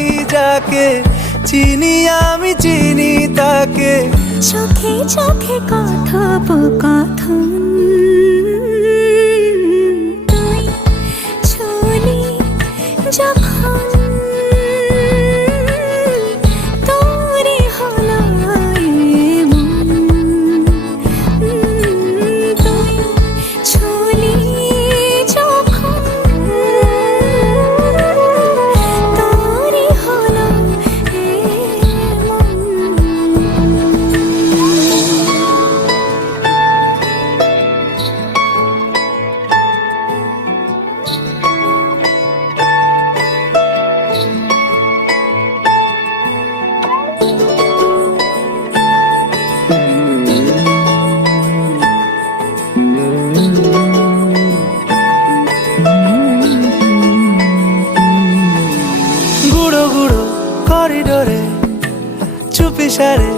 পাই যাকে, চিনি আমি চিনি তাকে। চোখে চোখে কথোপকথন, তুই ছুলি যখন তোরে হলো এমন, তুই ছুলি যখন তোরে হলো এমন। গুঁড়ো গুঁড়ো করিডোরে চুপি সারে